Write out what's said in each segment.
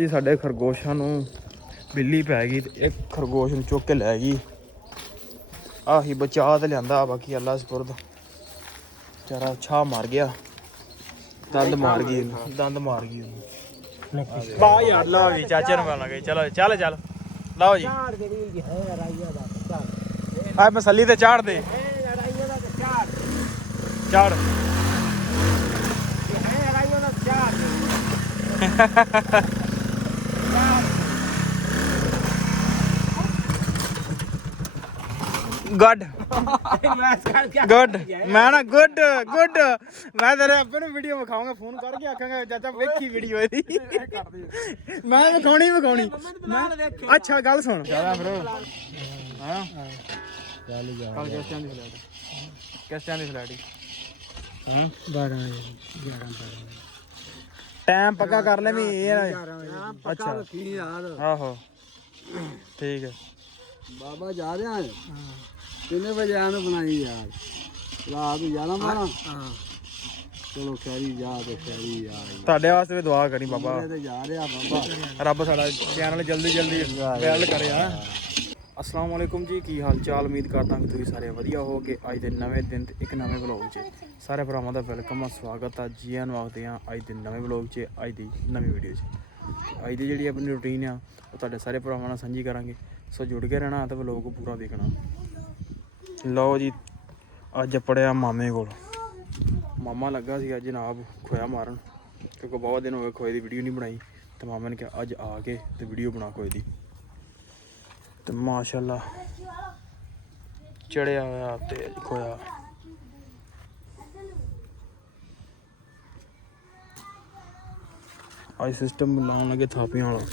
ਜੀ ਸਾਡੇ ਖਰਗੋਸ਼ਾਂ ਨੂੰ ਬਿੱਲੀ ਪੈ ਗਈ ਤੇ ਇੱਕ ਖਰਗੋਸ਼ ਨੂੰ ਚੁੱਕ ਕੇ ਲੈ ਗਈ। ਆਹੀ ਬਚਾ ਤੇ ਲਿਆਂਦਾ ਬਾਕੀ ਅੱਲਾ ਸਪੁਰਦ। ਚਾਰਾ ਛਾ ਮਾਰ ਗਿਆ। ਦੰਦ ਮਾਰ ਗਈ ਦੰਦ ਮਾਰ ਗਈ ਉਹਨੂੰ। ਬਾ ਯਾਰ ਲਓ ਜੀ ਚਾਚੇ ਨੂੰ ਮਿਲਣ ਗਏ ਚਲੋ ਚੱਲ ਚੱਲ। ਲਓ ਜੀ। ਹੈ ਰਾਈਆ ਦਾ ਆ ਮਸੱਲੀ ਤੇ ਚਾੜ ਦੇ। ਹੈ ਰਾਈਆ ਦਾ ਚਾਰ। ਚਾੜ। ਹੈ ਰਾਈਆ ਦਾ ਚਾਰ। ਗੁੱਡ ਮੈਂ ਕਰ ਕੇ ਗੁੱਡ ਮੈਂ ਨਾ ਗੁੱਡ ਗੁੱਡ ਮੈਂ ਤੇਰੇ ਆਪੇ ਨੂੰ ਵੀਡੀਓ ਵਿਖਾਉਂਗਾ ਫੋਨ ਕਰਕੇ ਆਖਾਂਗਾ ਚਾਚਾ ਵੇਖੀ ਵੀਡੀਓ ਇਹਦੀ। ਮੈਂ ਵਿਖਾਉਣੀ ਵਿਖਾਉਣੀ। ਅੱਛਾ ਗੱਲ ਸੁਣ। ਜ਼ਿਆਦਾ ਫਿਰ। ਹਾਂ। ਚੱਲ ਜਾ। ਕੱਲ ਕਿਸ ਟਾਈਮ ਦੀ ਫਲੈਟ ਕਿਸ ਟਾਈਮ ਦੀ ਫਲੈਟ ਹਾਂ। 12 11 ਟਾਈਮ ਪੱਕਾ ਕਰ ਲੈ ਵੀ ਇਹ ਨਾ 12 ਅੱਛਾ। ਕੀ ਯਾਰ। ਆਹੋ। ਠੀਕ ਹੈ। ਬਾਬਾ ਜਾ ਰਿਹਾ ਹੈ। ਕਿੰਨੇ ਵਜੇ ਆਣ ਬਣਾਈ ਯਾਰ? ਰਾਤ ਨੂੰ ਜਾਣਾ ਮਾਣਾ ਹਾਂ। ਚਲੋ ਖੈਰੀ ਜਾ ਤੇ ਖੈਰੀ ਯਾਰ ਤੁਹਾਡੇ ਵਾਸਤੇ ਵੀ ਦੁਆ ਕਰੀ ਬਾਬਾ। ਤੇ ਜਾ ਰਿਹਾ ਬਾਬਾ। ਰੱਬ ਸਾਡਾ ਚੈਨਲ ਜਲਦੀ ਜਲਦੀ ਵੈਲ ਕਰਿਆ ਅਸਲਾਮ ਵਾਲੇਕੁਮ ਜੀ ਕੀ ਹਾਲ ਚਾਲ? ਉਮੀਦ ਕਰਦਾ ਕਿ ਤੁਸੀਂ ਸਾਰੇ ਵਧੀਆ ਹੋਵੋਗੇ। ਅੱਜ ਦੇ ਨਵੇਂ ਦਿਨ ਤੇ ਇੱਕ ਨਵੇਂ ਵਲੌਗ 'ਚ ਸਾਰੇ ਭਰਾਵਾਂ ਦਾ ਵੈਲਕਮ ਆ ਸਵਾਗਤ ਆ। ਜੀ ਆਇਆਂ ਨੂੰ ਆਖਦੇ ਆ ਅੱਜ ਦੇ ਨਵੇਂ ਵਲੌਗ 'ਚ ਅੱਜ ਦੀ ਨਵੀਂ ਵੀਡੀਓ 'ਚ। ਅੱਜ ਦੀ ਜਿਹੜੀ ਆਪਣੀ ਰੁਟੀਨ ਆ ਉਹ ਤੁਹਾਡੇ ਸਾਰੇ ਭਰਾਵਾਂ ਨਾਲ ਸਾਂਝੀ ਕਰਾਂਗੇ। ਸੋ ਜੁੜ ਕੇ ਰਹਿਣਾ ਤੇ ਵਲੌਗ ਪੂਰਾ ਦੇਖਣਾ। ਲਓ ਜੀ ਅੱਜ ਪੜਿਆ ਮਾਮੇ ਕੋਲ। ਮਾਮਾ ਲੱਗਾ ਸੀ ਅੱਜ ਜਨਾਬ ਖੋਇਆ ਮਾਰਨ। ਕਿਉਂਕਿ ਬਹੁਤ ਦਿਨ ਹੋ ਗਏ ਖੋਏ ਦੀ ਵੀਡੀਓ ਨਹੀਂ ਬਣਾਈ। ਤੇ ਮਾਮਾ ਨੇ ਕਿਹਾ ਅੱਜ ਆ ਕੇ ਤੇ ਵੀਡੀਓ ਬਣਾ ਖੋਏ ਦੀ। ਤੇ ਮਾਸ਼ਾਅੱਲਾ ਚੜਿਆ ਹੋਇਆ ਤੇ ਖੋਇਆ। ਅੱਜ ਸਿਸਟਮ ਲਾਉਣ ਲੱਗੇ ਥਾਪੀਆਂ ਵਾਲਾ।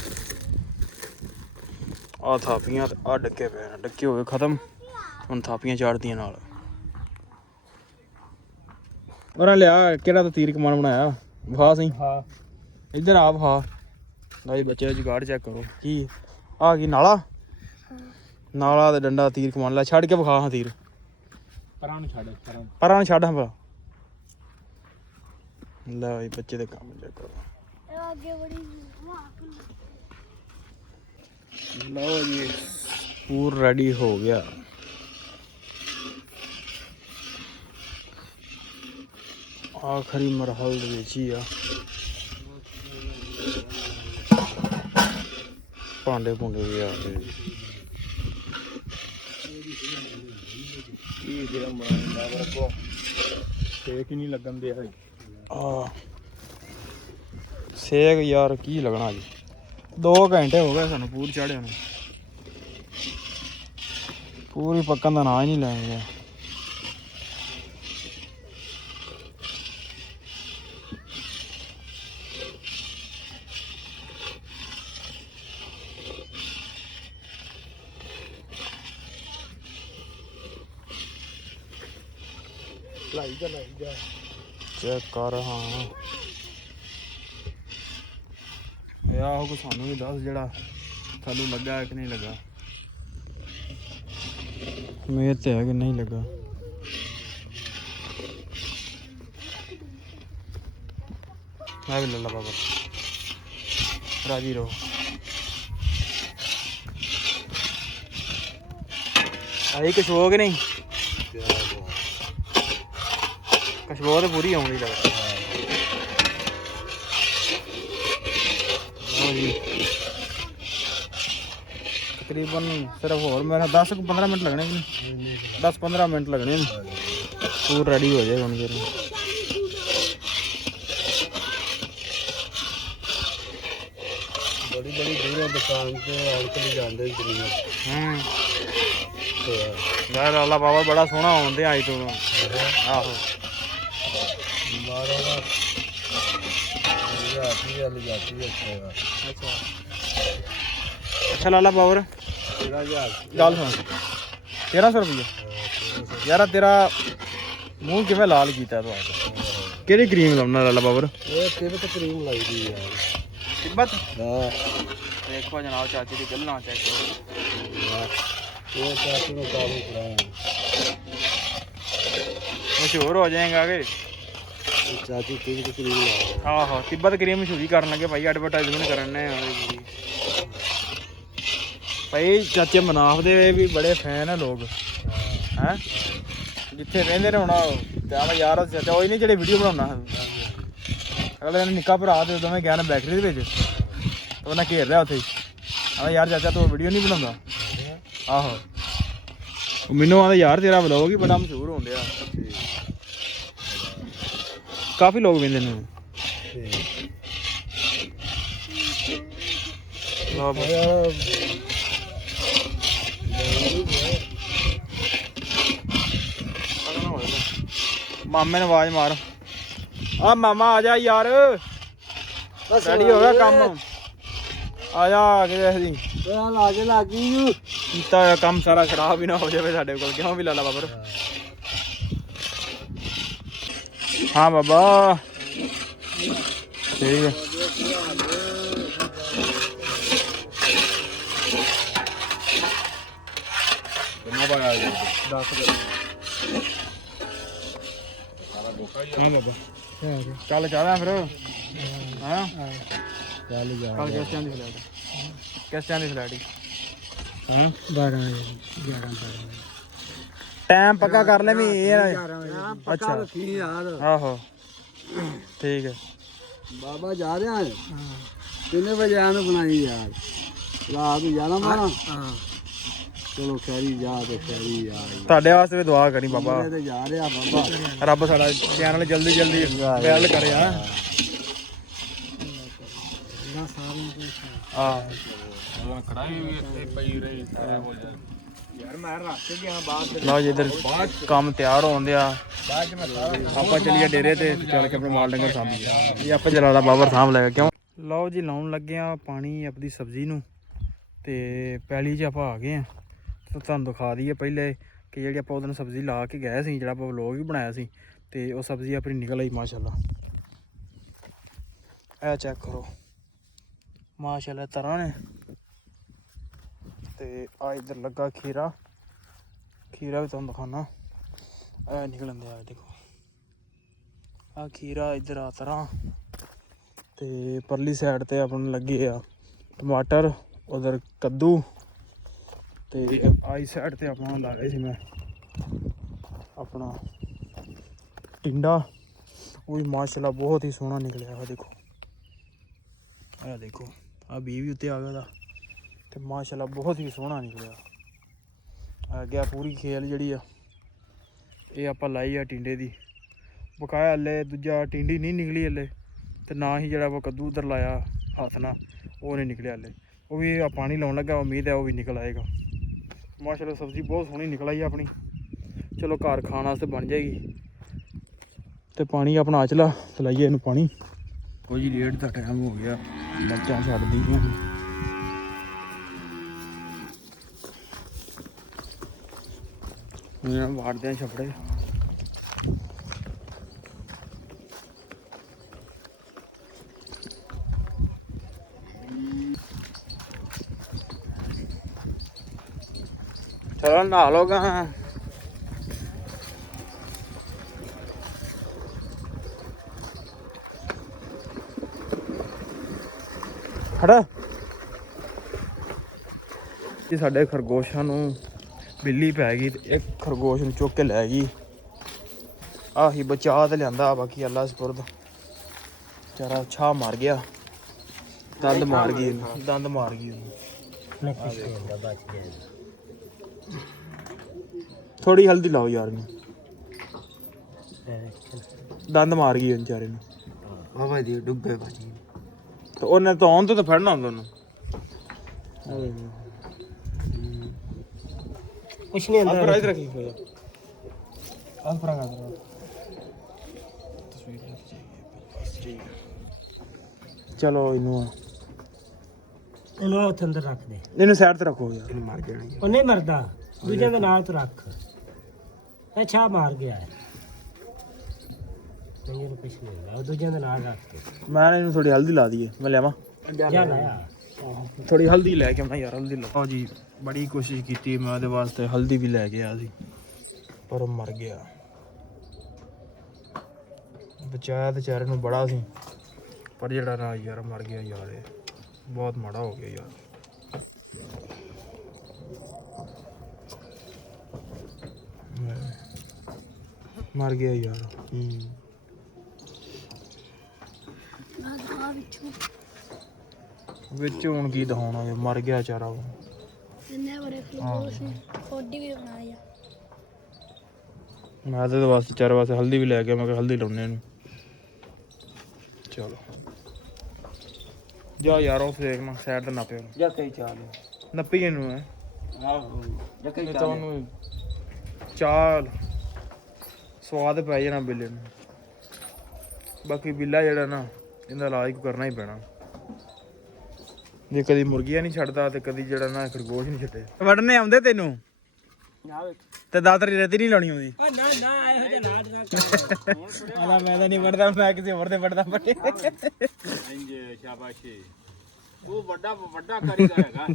ਆ ਥਾਪੀਆਂ ਆ ਡੱਕੇ ਪਏ ਨੇ ਡੱਕੇ ਹੋ ਗਏ ਖਤਮ। ਹੁਣ ਥਾਪੀਆਂ ਚਾੜਦੀਆਂ ਨਾਲ। ਉਹਨਾਂ ਲਿਆ ਕਿਹੜਾ ਤਾਂ ਤੀਰ ਕਮਾਨ ਬਣਾਇਆ? ਵਿਖਾ ਸਹੀ। ਹਾਂ। ਇੱਧਰ ਆ ਵਿਖਾ। ਲਾਈ ਬੱਚੇ ਜੁਗਾੜ ਚੈੱਕ ਕਰੋ। ਕੀ? ਆ ਕੀ ਨਾਲਾ? ਨਾਲਾ ਤੇ ਡੰਡਾ ਤੀਰ ਕਮਾਨ ਲੈ ਛੱਡ ਕੇ ਵਿਖਾ ਹਾਂ ਤੀਰ। ਪਰਾਂ ਨੂੰ ਛੱਡ ਪਰਾਂ ਪਰਾਂ ਨੂੰ ਛੱਡ ਹਾਂ ਭਲਾ। ਲੈ ਬਈ ਬੱਚੇ ਦੇ ਕੰਮ ਚੈੱਕ ਕਰੋ। ਲਓ ਜੀ ਪੂਰ ਰੈਡੀ ਹੋ ਗਿਆ। ਆਖਰੀ ਮਰਹਲ ਦੇ ਵਿੱਚ ਹੀ ਆ। ਭਾਂਡੇ ਭੁੰਡੇ ਵੀ ਆ ਗਏ। ਕੀ ਜਿਹੜਾ ਮਾਰਦਾ ਵਰਗੋ ਫੇਕ ਹੀ ਨਹੀਂ ਲੱਗਣ ਦੇ ਹੈ ਆ ਸੇਕ ਯਾਰ ਕੀ ਲੱਗਣਾ ਜੀ। 2 ਘੰਟੇ ਹੋ ਗਏ ਸਾਨੂੰ ਪੂਰ ਚੜਿਆ ਨੂੰ। ਪੂਰੀ ਪੱਕਣ ਦਾ ਨਾਂ ਹੀ ਨਹੀਂ ਲੈ ਲਾਈ ਜਾ ਲਾਈ ਜਾ। ਚੈੱਕ ਕਰ ਹਾਂ। ਯਾ ਉਹ ਕੋ ਸਾਨੂੰ ਵੀ ਦੱਸ ਜਿਹੜਾ ਤੁਹਾਨੂੰ ਲੱਗਾ ਕਿ ਨਹੀਂ ਲੱਗਾ। ਮੇਰੇ ਤੇ ਹੈ ਕਿ ਨਹੀਂ ਲੱਗਾ। ਮੈਂ ਵੀ ਲੱਲਾ ਬਾਬਾ। ਰਾਜੀ ਰਹੋ। ਆਈ ਕਸ਼ੋਗ ਨਹੀਂ? ਕਸ਼ਮੋਰ ਤੇ ਪੂਰੀ ਆਉਣੀ ਲੱਗਦਾ। ਲਓ ਜੀ। ਤਕਰੀਬਨ ਸਿਰਫ ਹੋਰ ਮੇਰਾ 10 ਕੁ 15 ਮਿੰਟ ਲੱਗਣੇ ਕਿ 10 15 ਮਿੰਟ ਲੱਗਣੇ ਨੇ ਪੂਰ ਰੈਡੀ ਹੋ ਜਾਏਗਾ ਹੁਣ ਫਿਰ। ਬੜੀ ਬੜੀ ਦੂਰੋਂ ਦੁਕਾਨ ਤੇ ਕੇ ਜਾਂਦੇ ਦੁਨੀਆ ਹੂੰ। ਤੇ ਯਾਰ ਅੱਲਾ ਬਾਬਾ ਬੜਾ ਸੋਹਣਾ ਆਉਂਦੇ ਆਈ ਤੋਂ। ਆਹੋ। ਮਾਰੋ ਦਾ ਜਾਤੀ ਹੈ ਜਾਤੀ ਹੈ ਅੱਛਾ ਅੱਛਾ ਲਾਲਾ ਬਾਬਰ ਤੇਰਾ ਯਾਰ ਗੱਲ ਸੁਣ 1300 ਰੁਪਏ ਯਾਰ ਤੇਰਾ ਮੂੰਹ ਕਿਵੇਂ ਲਾਲ ਕੀਤਾ ਤੂੰ ਅੱਜ ਕਿਹੜੀ ਕਰੀਮ ਲਾਉਣਾ ਲਾਲਾ ਬਾਬਰ ਇਹ ਕਿਵੇਂ ਤੇ ਕਰੀਮ ਲੱਗਦੀ ਯਾਰ ਤਿੱਬਤ ਹਾਂ ਦੇਖੋ ਜਨਾਬ ਚਾਚੀ ਦੀ ਗੱਲਾਂ ਚੈੱਕ ਕਰੋ ਇਹ ਚਾਚੂ ਨੂੰ ਕਾਬੂ ਕਰਾਇਆ ਮਸ਼ਹੂਰ ਹੋ ਜਾਏਗਾ ਕਿ ਚਾਚੂ ਤੀਨ ਦੇ ਕਰੀਬ ਲਾ ਆਹੋ, ਤਿੱਬਤ ਕਰੀਮ ਮਸ਼ਹੂਰੀ ਕਰਨ ਲੱਗੇ ਭਾਈ ਐਡਵਰਟਾਈਜ਼ਮੈਂਟ ਕਰਨ ਨੇ ਭਾਈ ਚਾਚੇ ਮਨਾਫ ਦੇ ਵੀ ਬੜੇ ਫੈਨ ਆ ਲੋਕ। ਹੈ? ਜਿੱਥੇ ਰਹਿੰਦੇ ਨੇ ਹੁਣ ਤੇ ਆਵਾ ਯਾਰ ਚਾਚਾ, ਉਹ ਹੀ ਨਹੀਂ ਜਿਹੜੇ ਵੀਡੀਓ ਬਣਾਉਣਾ ਅਗਲੇ ਦਿਨ ਨਿੱਕਾ ਭਰਾ ਤੇ ਮੈਂ ਗਿਆ ਨੇ ਬੈਕਰੀ ਦੇ ਵਿੱਚ, ਤੇ ਉਹਨਾਂ ਘੇਰ ਲਿਆ ਉੱਥੇ ਆਵਾ ਯਾਰ ਚਾਚਾ, ਤੂੰ ਵੀਡੀਓ ਨਹੀਂ ਬਣਾਉਂਦਾ? ਆਹੋ। ਮੈਨੂੰ ਆਂਦਾ ਯਾਰ ਤੇਰਾ ਵਲੌਗ ਹੀ ਬੜਾ ਮਸ਼ਹੂਰ ਹੋਣ ਡਿਆ। ਕਾਫੀ ਲੋਕ ਵੇਂਦੇ ਨੇ। ਲਓ ਬਈ। ਮਾਮੇ ਨੇ ਆਵਾਜ਼ ਮਾਰ। ਆ ਮਾਮਾ ਆ ਜਾ ਯਾਰ। ਰੈਡੀ ਹੋ ਗਿਆ ਕੰਮ? ਆ ਜਾ ਆ ਕੇ ਦੇਖ ਜੀ। ਓਏ ਲਾਗੇ ਲੱਗੀ ਯੂ ਕੀਤਾ ਹੋਇਆ ਕੰਮ ਸਾਰਾ ਖਰਾਬ ਹੀ ਨਾ ਹੋ ਜਾਵੇ ਸਾਡੇ ਕੋਲ। ਕਿਉਂ ਵੀ ਲਾਲਾ ਬਾਬਰ? ਹਾਂ ਬਾਬਾ। ਠੀਕ ਹੈ। ਹਾਂ ਬਾਬਾ। ਚੱਲ ਚਾਹਾਂ ਫਿਰ। ਹਾਂ। ਚੱਲ ਜਾ। ਕੱਲ ਕਿਸ ਦੀ ਫਲੈਟ ਕਿਸ ਦੀ ਫਲੈਟ ਹਾਂ। 12 11 ਟਾਈਮ ਪੱਕਾ ਕਰ ਲੈ ਵੀ ਇਹ ਨਾ- 12 ਪੱਕਾ ਰੱਖੀ ਯਾਰ। ਆਹੋ। ਠੀਕ ਹੈ। ਬਾਬਾ ਜਾ ਰਿਹਾ ਹੈ। ਕਿੰਨੇ ਵਜੇ ਆਣ ਬਣਾਈ ਯਾਰ? ਰਾਤ ਜਾਣਾ ਮਾਰਾ ਹਾਂ। ਚਲੋ ਖੈਰੀ ਜਾ ਤੇ ਖੈਰੀ ਯਾਰ ਤੁਹਾਡੇ ਵਾਸਤੇ ਵੀ ਦੁਆ ਕਰੀ ਬਾਬਾ। ਮੈਂ ਤੇ ਜਾ ਰਿਹਾ ਬਾਬਾ? ਰੱਬ ਸਾਡਾ ਚੈਨਲ ਜਲਦੀ ਜਲਦੀ ਵਾਇਰਲ ਕਰਿਆ ਨਾ ਸਾਰਿਆਂ ਨੂੰ ਆ ਯਾਰ ਮੈਂ ਰੱਖ ਕੇ ਗਿਆ ਬਾਅਦ ਲਓ ਜੀ ਇਧਰ ਕੰਮ ਤਿਆਰ ਹੋਣ ਦਿਆ। ਆਪਾਂ ਚੱਲੀਏ ਡੇਰੇ ਤੇ ਚੱਲ ਕੇ ਆਪਣਾ ਮਾਲ ਡੰਗਰ ਸਾਂਭੀਏ ਇਹ ਆਪਾਂ ਜਲਾਲਾ ਬਾਬਰ ਸਾਂਭ ਲਏਗਾ ਕਿਉਂ? ਲਓ ਜੀ ਲਾਉਣ ਲੱਗੇ ਆ ਪਾਣੀ ਆਪਣੀ ਸਬਜ਼ੀ ਨੂੰ ਤੇ ਪੈਲੀ 'ਚ ਆਪਾਂ ਆ ਗਏ ਆ। ਤੇ ਤੁਹਾਨੂੰ ਦਿਖਾ ਦਈਏ ਪਹਿਲੇ ਕਿ ਜਿਹੜੀ ਆਪਾਂ ਉਹਦੋਂ ਸਬਜ਼ੀ ਲਾ ਕੇ ਗਏ ਸੀ ਜਿਹੜਾ ਆਪਾਂ ਵਲੋਗ ਵੀ ਬਣਾਇਆ ਸੀ ਤੇ ਉਹ ਸਬਜ਼ੀ ਆਪਣੀ ਨਿਕਲ ਆਈ ਮਾਸ਼ਾਅੱਲਾ। ਇਹ ਚੈੱਕ ਕਰੋ। ਮਾਸ਼ਾਅੱਲਾ ਤਰ੍ਹਾਂ ਨੇ। ਤੇ ਆ ਇਧਰ ਲੱਗਾ ਖੀਰਾ। ਖੀਰਾ ਵੀ ਤੁਹਾਨੂੰ ਦਿਖਾਣਾ ਇਹ ਨਿਕਲਣ ਦੇ ਦਿਆ ਦੇਖੋ। ਆ ਖੀਰਾ ਇਧਰ ਆ ਤਰ੍ਹਾਂ ਤੇ ਪਰਲੀ ਸਾਈਡ ਤੇ ਆਪਾਂ ਲੱਗੇ ਆ ਟਮਾਟਰ, ਉਧਰ ਕੱਦੂ ਤੇ ਆਈ ਸਾਈਡ ਤੇ ਆਪਣਾ ਲਾ ਰਹੇ ਸੀ ਮੈਂ। ਆਪਣਾ ਟਿੰਡਾ। ਉਹ ਵੀ ਮਾਸ਼ਾਅੱਲਾ ਬਹੁਤ ਹੀ ਸੋਹਣਾ ਨਿਕਲਿਆ ਆ ਦੇਖੋ। ਆ ਦੇਖੋ ਆ ਬੀ ਵੀ ਉੱਤੇ ਆ ਗਿਆ ਦਾ ਤੇ ਮਾਸ਼ਾਅੱਲਾ ਬਹੁਤ ਹੀ ਸੋਹਣਾ ਨਿਕਲਿਆ। ਆ ਗਿਆ ਪੂਰੀ ਖੇਲ ਜਿਹੜੀ ਆ, ਇਹ ਆਪਾਂ ਲਾਈ ਆ ਟਿੰਡੇ ਦੀ। ਬਕਾਇਆ ਹਲੇ, ਦੂਜਾ ਟਿੰਡੀ ਨਹੀਂ ਨਿਕਲੀ ਹਲੇ, ਤੇ ਨਾ ਹੀ ਜਿਹੜਾ ਆਪਾਂ ਕੱਦੂ ਉਧਰ ਲਾਇਆ ਹੱਥ ਨਾਲ, ਉਹ ਨਹੀਂ ਨਿਕਲਿਆ ਹਲੇ। ਉਹ ਵੀ ਆ ਪਾਣੀ ਲਾਉਣ ਲੱਗਾ, ਉਮੀਦ ਹੈ ਉਹ ਵੀ ਨਿਕਲ ਆਏਗਾ। ਮਾਸ਼ਾਅੱਲਾ ਸਬਜ਼ੀ ਬਹੁਤ ਸੋਹਣੀ ਨਿਕਲ ਆਈ ਆ ਆਪਣੀ। ਚਲੋ ਘਰ ਖਾਣ ਵਾਸਤੇ ਬਣ ਜਾਏਗੀ। ਤੇ ਪਾਣੀ ਆਪਣਾ ਅਚਲਾ ਚਲਾ ਚਲਾਈਏ ਇਹਨੂੰ ਪਾਣੀ। ਕੋਈ ਲੇਟ ਦਾ ਟਾਈਮ ਹੋ ਗਿਆ ਮੱਝਾਂ ਛੱਡਦੀ ਆਂ। ਇਹਨਾਂ ਵਾੜਦੇ ਆ ਛਪੜੇ। ਚਲੋ ਨਹਾ ਲੋਗਾ ਖੜਾ। ਜੀ ਸਾਡੇ ਖਰਗੋਸ਼ਾਂ ਨੂੰ ਬਿੱਲੀ ਪੈ ਗਈ ਤੇ ਇੱਕ ਖਰਗੋਸ਼ ਨੂੰ ਚੁੱਕ ਕੇ ਲੈ ਗਈ। ਆਹੀ ਬਚਾ ਤੇ ਲਿਆਂਦਾ ਬਾਕੀ ਅੱਲਾ ਸਪੁਰਦ। ਚਾਰਾ ਛਾ ਮਾਰ ਗਿਆ। ਦੰਦ ਮਾਰ ਗਈ ਦੰਦ ਮਾਰ ਗਈ ਉਹਨੂੰ। ਥੋੜੀ ਹਲਦੀ ਲਾਓ ਯਾਰ ਨੂੰ ਦੰਦ ਮਾਰ ਗਈ ਉਹ ਵਿਚਾਰੇ ਨੂੰ। ਬਾਬਾ ਜੀ ਡੁੱਬੇ ਭਾਜੀ ਤੇ ਉਹਨੇ ਤਾਂ ਆਉਣ ਤੋਂ ਤਾਂ ਫੜਨਾ ਹੁੰਦਾ ਉਹਨੂੰ। ਕੁਛ ਨਹੀਂ ਆਹ ਪ੍ਰਾਈਸ ਰੱਖੀ ਹੋਇਆ ਆਹ ਪਰਾਂ ਕਰ ਤਸਵੀਰ ਲੱਗ ਜਾਏਗੀ ਚਲੋ ਇਹਨੂੰ ਇਹਨੂੰ ਉੱਥੇ ਅੰਦਰ ਰੱਖ ਦੇ। ਇਹਨੂੰ ਸਾਈਡ ਤੇ ਰੱਖੋ ਯਾਰ। ਮਰ ਜਾਣਾ ਉਹ ਨਹੀਂ ਮਰਦਾ। ਦੂਜਿਆਂ ਦੇ ਨਾਲ ਤੂੰ। ਰੱਖ। ਇਹ ਛਾ ਮਾਰ ਗਿਆ ਹੈ। ਨਹੀਂ ਕੁਛ ਨਹੀਂ ਹੁੰਦਾ ਉਹ ਦੂਜਿਆਂ ਦੇ ਨਾਲ ਰੱਖ ਕੇ ਮੈਂ ਇਹਨੂੰ ਥੋੜੀ ਹਲਦੀ ਲਾ ਦਈਏ। ਮੈਂ ਲਿਆਵਾਂ। ਜਾ ਲਾਇਆ ਥੋੜੀ ਹਲਦੀ ਲੈ ਕੇ ਆਉਣਾ ਯਾਰ ਹਲਦੀ ਲਾ। ਜੀ ਬੜੀ ਕੋਸ਼ਿਸ਼ ਕੀਤੀ ਮੈਂ ਉਹਦੇ ਵਾਸਤੇ ਹਲਦੀ ਵੀ ਲੈ ਕੇ ਆਇਆ ਸੀ ਪਰ ਉਹ ਮਰ ਗਿਆ। ਬਚਾਇਆ ਤੇ ਚਾਰੇ ਨੂੰ ਬੜਾ ਸੀ ਪਰ ਜਿਹੜਾ ਨਾ ਯਾਰ ਮਰ ਗਿਆ ਯਾਰ ਇਹ। ਬਹੁਤ ਮਾੜਾ ਹੋ ਗਿਆ ਯਾਰ। ਮਰ ਗਿਆ ਯਾਰ ਹੂੰ। ਵਿੱਚ ਹੁਣ ਕੀ ਦਿਖਾਉਣਾ ਇਹ ਮਰ ਗਿਆ ਚਾਰਾ ਉਹ। ਜਿੰਨੇ ਬੜੇ ਖਰਗੋਸ਼ ਨੇ ਫੋਡੀ ਵੀ ਬਣਾਈ ਆ ਮੈਂ ਤੇ ਵਾਸਤੇ ਚਾਰ ਵਾਸਤੇ ਹਲਦੀ ਵੀ ਲੈ ਗਿਆ ਮੈਂ ਕਿਹਾ ਹਲਦੀ ਲਾਉਣੇ ਇਹਨੂੰ। ਚਲੋ। ਜਾ ਯਾਰ ਉਹ ਫੇਕ ਨਾ ਸਾਈਡ ਤੇ ਨਾ ਪਿਓ ਜਾ ਕਈ ਚਾਲ ਨੱਪੀ ਇਹਨੂੰ ਹੈ ਆਹੋ ਜਾ ਕਈ ਉਹਨੂੰ ਚਾਲ ਸਵਾਦ ਪੈ ਜਾਣਾ ਬਿੱਲੇ ਨੂੰ। ਬਾਕੀ ਬਿੱਲਾ ਜਿਹੜਾ ਨਾ ਇਹਦਾ ਇਲਾਜ ਕੋ ਕਰਨਾ ਹੀ ਪੈਣਾ। ਜੇ ਕਦੀ ਮੁਰਗੀਆਂ ਨਹੀਂ ਛੱਡਦਾ ਤੇ ਕਦੀ ਜਿਹੜਾ ਨਾ ਖਰਗੋਸ਼ ਨਹੀਂ ਛੱਡੇ। ਵੜਨੇ ਆਉਂਦੇ ਤੈਨੂੰ? ਤੇ ਦਾਤਰੀ ਰਤੀ ਨਹੀਂ ਲਾਉਣੀ ਆਉਂਦੀ? ਨਾ ਨਾ ਇਹੋ ਜਿਹਾ ਨਾ ਕਰ। ਆਦਾ ਮੈਂ ਤਾਂ ਨਹੀਂ ਵੜਦਾ ਮੈਂ ਕਿਸੇ ਹੋਰ ਤੇ ਵੜਦਾ ਪੱਟੇ ਇੰਜ ਸ਼ਾਬਾਸ਼ੀ। ਤੂੰ ਵੱਡਾ ਵੱਡਾ ਕਾਰੀਗਰ ਹੈਗਾ।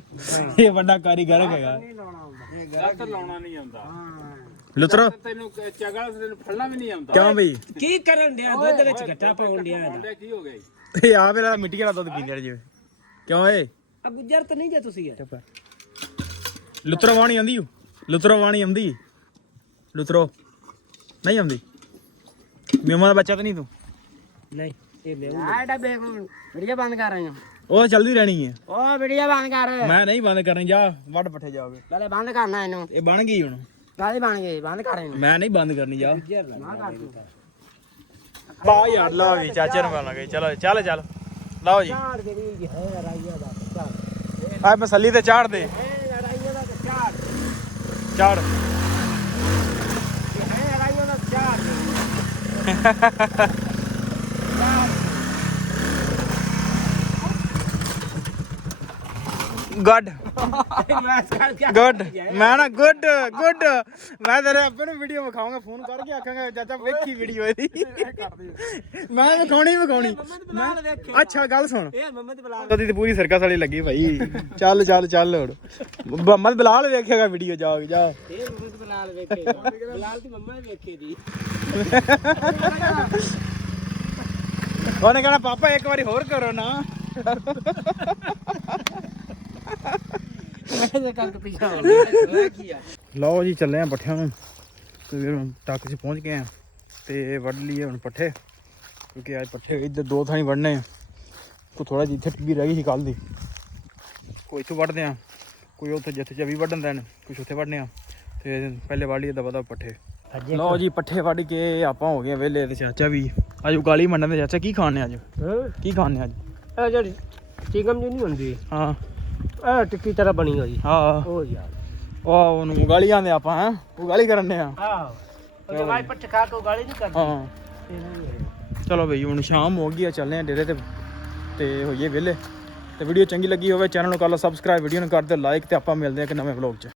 ਇਹ ਵੱਡਾ ਕਾਰੀਗਰ ਹੈਗਾ। ਦਸਤ ਲਾਉਣਾ ਨਹੀਂ ਆਉਂਦਾ। ਲੁਤਰੋ। ਤੈਨੂੰ ਚਗਲ ਤੈਨੂੰ ਫੜਨਾ ਵੀ ਨਹੀਂ ਆਉਂਦਾ। ਕਿਉਂ ਬਈ? ਕੀ ਕਰਨ ਡਿਆ? ਦੁੱਧ ਵਿੱਚ ਘੱਟਾ ਪਾਉਣ ਡਿਆ। ਕੀ ਹੋ ਗਿਆ? ਇਹ ਆ ਵੇਲਾ ਮਿੱਟੀ ਵਾਲਾ ਦੁੱਧ ਪੀਂਦੇ ਨੇ ਜਿਵੇਂ। ਕਿਉਂ ਏ? ਆ ਗੁੱਜਰ ਤਾਂ ਨਹੀਂ ਜੇ ਤੁਸੀਂ ਯਾਰ ਲੁਤਰੋ ਵਾਣੀ ਆਉਂਦੀ ਓ। ਲੁਤਰੋ ਵਾਣੀ ਆਉਂਦੀ। ਲੁਤਰੋ। ਨਹੀਂ ਆਉਂਦੀ। ਮੇਮਾ ਦਾ ਬੱਚਾ ਤਾਂ ਨਹੀਂ ਤੂੰ? ਨਹੀਂ ਇਹ ਲੈ ਆ ਡੱਬੇ ਵੀਡੀਓ ਬੰਦ ਕਰ ਰਹੇ ਹਾਂ। ਉਹ ਚੱਲਦੀ ਰਹਿਣੀ ਹੈ ਉਹ ਵੀਡੀਓ ਬੰਦ ਕਰ। ਮੈਂ ਨਹੀਂ ਬੰਦ ਕਰਨੀ ਜਾ ਵੱਡ ਪੱਠੇ ਜਾਓਗੇ। ਪਹਿਲੇ ਬੰਦ ਕਰਨਾ ਇਹਨੂੰ। ਇਹ ਬਣ ਗਈ ਹੁਣ। ਕਾਹਦੀ ਬਣ ਗਈ ਬੰਦ ਕਰ ਇਹਨੂੰ। ਮੈਂ ਨਹੀਂ ਬੰਦ ਕਰਨੀ ਜਾ। ਲਾ। ਯਾਰ ਲਾ ਵੀ ਚਾਚੇ ਨੂੰ ਮਿਲਾਂਗੇ ਚਲੋ ਚੱਲ ਚੱਲ। ਲਾਓ ਜੀ। ਝਾੜ ਹੈ ਰਾਈਆ ਦਾ ਝਾੜ। ਮਸੱਲੀ ਤੇ ਚਾੜ ਦੇ। ਇਹ ਰਾਈਆ ਦਾ ਝਾੜ। ਹੈ ਰਾਈਆ ਦਾ ਝਾੜ। ਗੁੱਡ ਗੁੱਡ ਮੈਂ ਨਾ ਗੁੱਡ ਗੁੱਡ ਮੈਂ ਤੇਰੇ ਆਪੇ ਨੂੰ ਵੀਡੀਓ ਵਿਖਾਉਂਗਾ ਫੋਨ ਕਰਕੇ ਆਖਾਂਗਾ ਚਾਚਾ ਵੇਖੀ ਵੀਡੀਓ ਇਹਦੀ। ਮੈਂ ਵਿਖਾਉਣੀ ਵਿਖਾਉਣੀ। ਅੱਛਾ ਗੱਲ ਸੁਣ। ਇਹ ਮੰਮਾ ਤੇ ਪੂਰੀ ਸਰਕਸ ਵਾਲੀ ਲੱਗੀ ਭਾਈ। ਚੱਲ ਚੱਲ ਚੱਲ ਹੁਣ। ਮੁਹੰਮਦ ਬਲਾਲ ਵੇਖੇਗਾ ਵੀਡੀਓ ਜਾ ਜਾ। ਇਹ ਮੰਮਾ ਤੇ ਬਲਾਲ ਵੇਖੇਗਾ। ਬਲਾਲ ਦੀ ਮੰਮਾ ਨੇ ਵੇਖੇ ਦੀ। ਉਹਨੇ ਕਹਣਾ ਪਾਪਾ ਇੱਕ ਵਾਰੀ ਹੋਰ ਕਰੋ ਨਾ। ਮੈਂ ਤੇ ਕੰਕ ਪਿਛਾ ਹੋ ਗਿਆ ਕੀ ਆ? ਲਓ ਜੀ ਚੱਲੇ ਆ ਪੱਠਿਆਂ ਨੂੰ। ਤੇ ਹੁਣ ਟੱਕ 'ਚ ਪਹੁੰਚ ਗਏ ਆ। ਤੇ ਵੱਢ ਲਈਏ ਹੁਣ ਪੱਠੇ ਕਿਉਂਕਿ ਅੱਜ ਪੱਠੇ ਇੱਧਰ ਦੋ ਥਾਣੀ ਵੱਢਣੇ ਆ। ਕੋ ਥੋੜਾ ਜਿਹਾ ਇੱਥੇ ਟਿੱਬੀ ਰਹਿ ਗਈ ਸੀ ਕੱਲ ਦੀ। ਕੋਈ ਇੱਥੋਂ ਵੱਢਦੇ ਆ ਕੋਈ ਉੱਥੇ ਜਿੱਥੇ ਚਵੀ ਵੱਢਣ ਦੇਣ ਕੁਛ ਉੱਥੇ ਵੱਢਣੇ ਆ। ਤੇ ਪਹਿਲੇ ਵੱਢ ਲਈਏ ਦਬਾ ਦਬ ਪੱਠੇ ਲਓ ਜੀ ਪੱਠੇ ਵੱਢ ਕੇ ਆਪਾਂ ਹੋ ਗਏ ਵਿਹਲੇ ਤੇ ਚਾਚਾ ਵੀ। ਅੱਜ ਉਗਾਲੀ ਮੰਨਣ ਦੇ ਚਾਚਾ ਕੀ ਖਾਣੇ ਅੱਜ? ਕੀ ਖਾਣੇ ਅੱਜ? ਇਹ ਜਿਹੜੀ ਚਿਕਨ ਜੀ ਨਹੀਂ ਹੁੰਦੀ। ਹਾਂ। ਇਹ ਟਿੱਕੀ ਤਰ੍ਹਾਂ ਬਣੀ ਹੋਈ। ਹਾਂ। ਉਹ ਯਾਰ। ਉਹ ਉਹਨੂੰ ਉਗਾਲੀ ਆਂਦੇ ਆਪਾਂ ਹਾਂ? ਉਗਾਲੀ ਕਰਨੇ ਆ। ਆਹ ਉਹ ਵਾਈ ਪੱਟ ਖਾ ਕੇ ਗਾਲੀ ਨਹੀਂ ਕਰਦੀ ਹਾਂ। ਹੈ। ਚਲੋ ਬਈ ਹੁਣ ਸ਼ਾਮ ਹੋ ਗਈ ਆ ਚੱਲਦੇ ਆ ਡੇਰੇ ਤੇ। ਤੇ ਹੋਈਏ ਵਿਹਲੇ। ਤੇ ਵੀਡੀਓ ਚੰਗੀ ਲੱਗੀ ਹੋਵੇ ਚੈਨਲ ਨੂੰ ਕਰ ਲਓ ਸਬਸਕ੍ਰਾਈਬ ਵੀਡੀਓ ਨੂੰ ਕਰ ਦਿਓ ਲਾਈਕ ਤੇ ਆਪਾਂ ਮਿਲਦੇ ਆ ਇੱਕ ਨਵੇਂ ਵਲੌਗ 'ਚ।